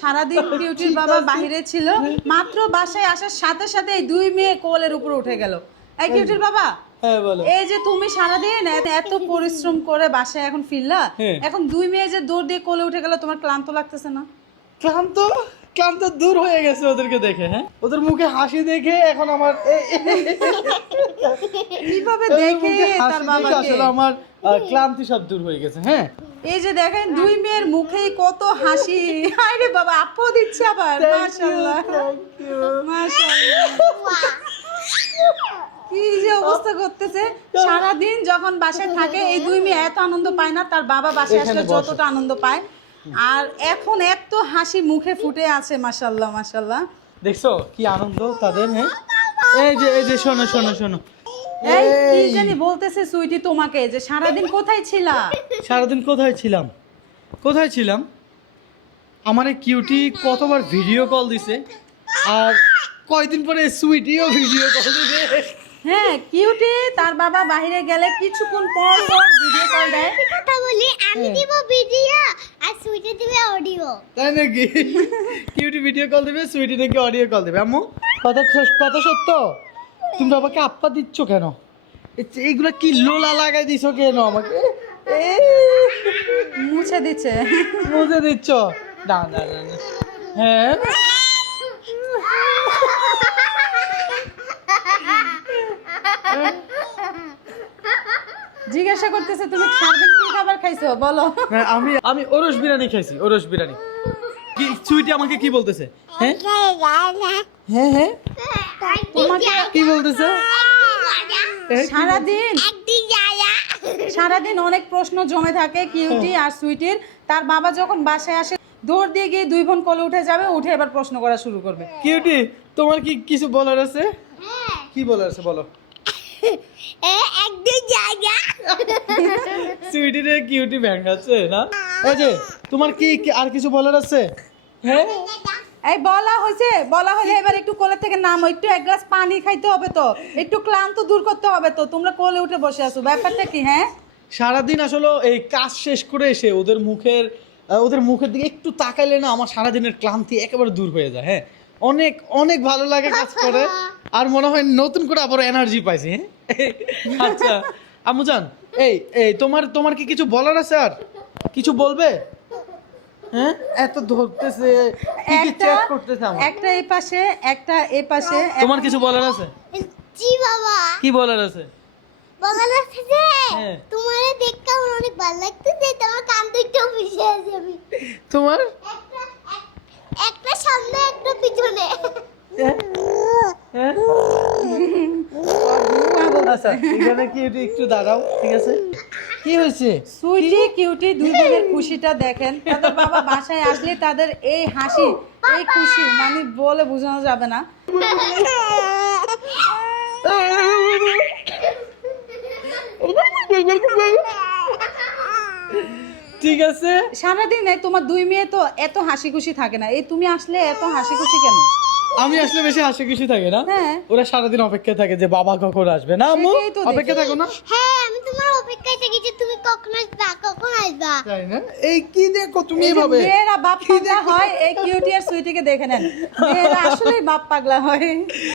সারাদিন কিউটির বাবা বাইরে ছিল, মাত্র বাসায় আসার সাথে সাথে এই দুই মেয়ে কোলের উপর উঠে গেল। এই কিউটির বাবা, হ্যাঁ বলো। এই যে তুমি সারাদিন এত পরিশ্রম করে বাসায় এখন ফিরলা, এখন দুই মেয়ে যে দৌড় দিয়ে কোলে উঠে গেল, তোমার ক্লান্ত লাগতেছে না? ক্লান্ত ক্লান্ত দূর হয়ে গেছে ওদেরকে দেখে। হ্যাঁ, ওদের মুখে হাসি দেখে এখন আমার কিভাবে দেখে তার বাবাকে আসলে আমার ক্লান্তি সব দূর হয়ে গেছে। হ্যাঁ, এই যে দেখেন দুই মেয়ের মুখেই কত হাসি। আরে বাবা, আপু দিচ্ছে আবার। মাশাআল্লাহ মাশাআল্লাহ, কি যে অবস্থা করতেছে। সারাদিন যখন বাসায় থাকে এই দুই মেয়ে এত আনন্দ পায় না, তার বাবা বাসায় আসলে যতটা আনন্দ পায়। আর এখন এত হাসি মুখে ফুটে আছে। মাশাআল্লাহ মাশাআল্লাহ, দেখছো কি আনন্দ তাদের। হ্যাঁ, এই যে শোনো শোনো শোনো, এই কি জানি বলতেছে সুইটি তোমাকে, যে সারাদিন কোথায় ছিলা? সারাদিন কোথায় ছিলাম? আমার এই কিউটি কতবার ভিডিও কল দিছে, আর কয়দিন পরে সুইটিও ভিডিও কল দিবে। হ্যাঁ, কিউটি তার বাবা বাইরে গেলে কিছুক্ষণ পর পর ভিডিও কল দেয়। কথা বলি, আমি দিব ভিডিও আর সুইটি দিবে অডিও। তাই নাকি? কিউটি ভিডিও কল দিবে, সুইটি নাকি অডিও কল দিবে। আম্মু কথা সত্য? তুমি বাবাকে আপ্পা দিচ্ছ কেন? এইগুলা কি লোলা লাগাই দিছো কেন আমাকে? মুছে দিচ্ছে। মুছে দিচ্ছ? না না না না। হ্যাঁ, জিজ্ঞাসা করতেছে তুমি সারাদিন কি খাবার খাইছো বলো। হ্যাঁ, আমি ওরস বিরিয়ানি খাইছি, ওরস বিরিয়ানি। কি সুইটি আমাকে কি বলতেছে? হ্যাঁ হ্যাঁ হ্যাঁ, তোমাকে কি বলতেছে? সারাদিন অনেক প্রশ্ন জমে থাকে কিউটি আর সুইটির। তার বাবা যখন বাসায় আসে দৌড় দিয়ে গিয়ে দুই বোন কোলে উঠে যাবে, উঠে এবার প্রশ্ন করা শুরু করবে। কিউটি, তোমার কি কিছু বলার আছে? কি বলার আছে বলো। সুইটি রে কিউটি ভ্যাঙ্গাচ্ছে না? এই যে তোমার কি আর কিছু বলার আছে? হ্যাঁ, এই বলা হলে এবার একটু কোলে থেকে নামো, একটু এক গ্লাস পানি খাইতে হবে, তো একটু ক্লান্ত দূর করতে হবে, তো তোমরা কোলে উঠে বসে আছো, ব্যাপারটা কি? হ্যাঁ, সারাদিন আসলে এই কাজ শেষ করে এসে ওদের মুখের দিকে একটু তাকাইলে না আমার সারাদিনের ক্লান্তি একেবারে দূর হয়ে যায়। হ্যাঁ, অনেক অনেক ভালো লাগে কাজ করে, আর মনে হয় নতুন করে আবার এনার্জি পাইছি। হ্যাঁ, আচ্ছা আম্মুজান, এই তোমার কি কিছু বলার আছে? আর কিছু বলবে? হ্যাঁ, এত ধরতেছে, কি চেক করতেছে আমার। একটা এই পাশে একটা এই পাশে। তোমার কিছু বলার আছে? জি বাবা। কি বলার আছে? বাবা লাগছে যে হ্যাঁ। তোমারে দেখতে আমার অনেক ভালো লাগতেছে, তোমার কান দুটো মিশে আছে। আমি তোমার একটা সামনে একটা পিছনে। হ্যাঁ? আচ্ছা, এখানে কি একটু দাঁড়াও, ঠিক আছে? কি হয়েছে? সুইটি কিউটি দুই বোনের খুশিটা দেখেন। তাদের বাবা বাসায় আসলে তাদের এই হাসি, এই খুশি মানে বলে বোঝানো যাবে না। ঠিক আছে, সারাদিন তোমার দুই মেয়ে তো এত হাসি খুশি থাকে না, এই তুমি আসলে এত হাসি খুশি কেন? আমি আসলে বেশি হাসি খুশি থাকে না। হ্যাঁ, ওরা সারাদিন অপেক্ষা থাকে যে বাবা কখন আসবে। না আম্মু, সেটাই তো দেখি। অপেক্ষা থাকো না? হ্যাঁ, আমি তোমার অপেক্ষায় থাকি যে তুমি কখন আসবা। তাই না? এই কি দেখো তুমি এই যে এইভাবে? মেয়েরা বাপ পাগলা হয়, এই কিউটি আর সুইটিকে দেখে নেন, মেয়েরা আসলেই বাপ পাগলা হয়।